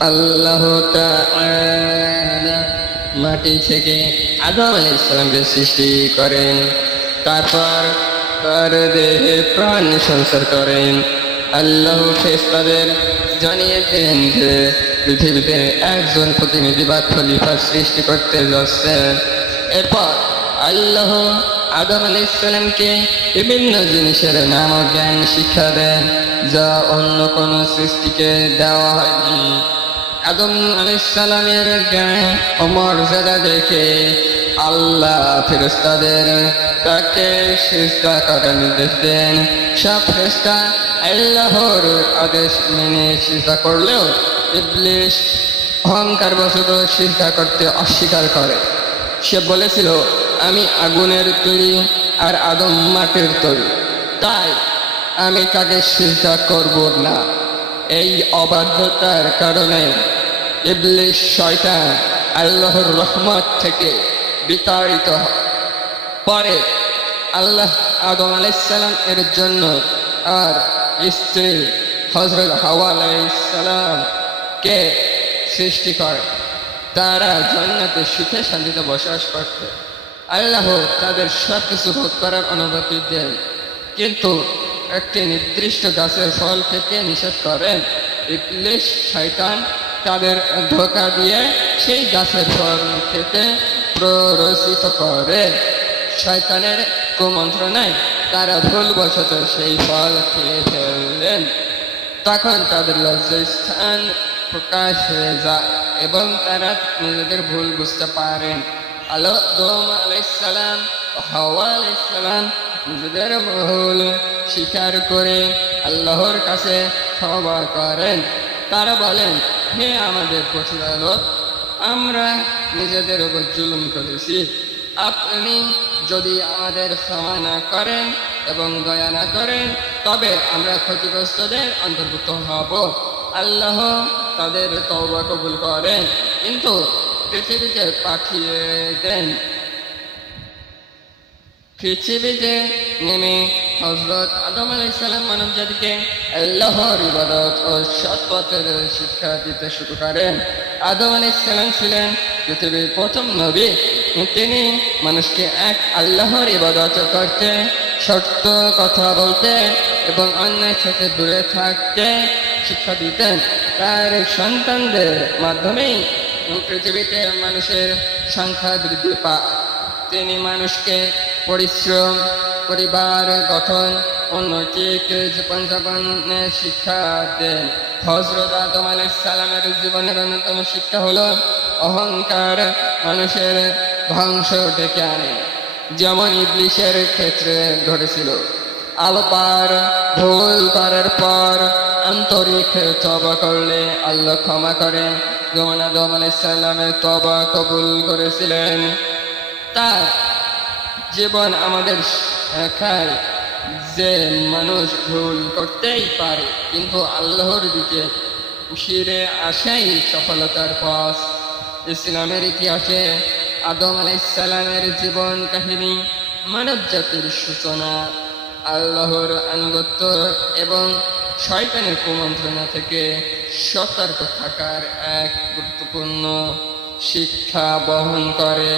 আল্লাহ তাআলা মাটি থেকে আদম আলাইহিস সালামকে সৃষ্টি করেন, তারপর তার দেহে প্রাণ সঞ্চার করেন। আল্লাহ ফেরেশতাদের জানিয়ে দেন যে পৃথিবীতে একজন প্রতিনিধি বা খলিফা সৃষ্টি করতে যাচ্ছেন। এরপর আল্লাহ আদম আলাইহিস সালামকে বিভিন্ন জিনিসের নাম ও জ্ঞান শিক্ষা দেন, যা অন্য কোনো সৃষ্টিকে দেওয়া হয়নি। আদম আলাইহিস সালামের জ্ঞান ও মর্যাদা দেখে আল্লাহ ফেরেশতাদের তাকে সিজদা করার নির্দেশ দেন। সব ফেরেশতা আল্লাহর আদেশ মেনে সিজদা করলেও ইবলিস অহংকার বশত সিজদা করতে অস্বীকার করে। সে বলেছিল, আমি আগুনের তৈরি আর আদম মাটির তৈরি, তাই আমি তাকে সিজদা করব না। এই অবাধ্যতার কারণে ইবলিস শয়তান আল্লাহর রহমত থেকে বিতাড়িত হয়। পরে আল্লাহ আদম আলাইহিস সালাম এর জন্য আর স্ত্রী হযরত হাওয়া আলাইহিস সালামকে সৃষ্টি করে। তারা জান্নাতে সুখে শান্তিতে বসবাস করত। আল্লাহ তাদের সব কিছু ভোগ করার অনুমতি দেন, কিন্তু একটি নির্দিষ্ট গাছের ফল খেতে নিষেধ করেন। ইবলিস শয়তান তাদের ধোঁকা দিয়ে সেই গাছের ফল খেতে প্ররোচিত করে। শয়তানের কুমন্ত্রণায় তারা ভুলবশত সেই ফল খেয়ে ফেললেন। তখন তাদের লজ্জাস্থান প্রকাশ হয়ে যায় এবং তারা নিজেদের ভুল বুঝতে পারেন। আদম আলাইহিস সালাম ও হাওয়া আলাইহিস সালাম নিজেদের ভুল স্বীকার করে আল্লাহর কাছে তওবা করেন। তারা বলেন, হে আমাদের প্রতিপালক, আমরা নিজেদের উপর জুলুম করেছি। আপনি যদি আমাদের ক্ষমা না করেন এবং দয়া না করেন, তবে আমরা ক্ষতিগ্রস্তদের অন্তর্ভুক্ত হব। আল্লাহ তাদের তওবা কবুল করেন, কিন্তু পৃথিবীতে পাঠিয়ে দেন। পৃথিবীতে নেমে হযরত আদম আলাইহিস সালাম মানব জাতিকে আল্লাহর ইবাদত ও সৎ পথের শিক্ষা দিতে শুরু করেন। আদম আলাইহিস সালাম ছিলেন পৃথিবীর প্রথম নবী। তিনি মানুষকে এক আল্লাহর ইবাদত করতে, সত্য কথা বলতে এবং অন্যায় থেকে দূরে থাকতে শিক্ষা দিতেন। তার সন্তানদের মাধ্যমেই পৃথিবীতে মানুষের সংখ্যা বৃদ্ধি পায়। তিনি মানুষকে পরিশ্রম, পরিবার গঠন ও নৈতিক জীবনযাপনের শিক্ষা দেন। হযরত আদম আলাইহিস সালামের জীবনের অন্যতম শিক্ষা হলো অহংকার মানুষের ধ্বংস ডেকে আনে, যেমন ইবলিসের ক্ষেত্রে ঘটেছিল। আবার ভুল করার পর আন্তরিক তওবা করলে আল্লাহ ক্ষমা করেন, যেমন আদম আলাইহিস সালামের তওবা কবুল করেছিলেন। তার জীবন আমাদের শেখায় যে মানুষ ভুল করতেই পারে, কিন্তু আল্লাহর দিকে ফিরে আসাই সফলতার পথ। ইসলামের ইতিহাসে আদম আলাইহিস সালামের জীবন কাহিনী মানব জাতির সূচনা, আল্লাহর আনুগত্য এবং শয়তানের কুমন্ত্রণা থেকে সতর্ক থাকার এক গুরুত্বপূর্ণ শিক্ষা বহন করে।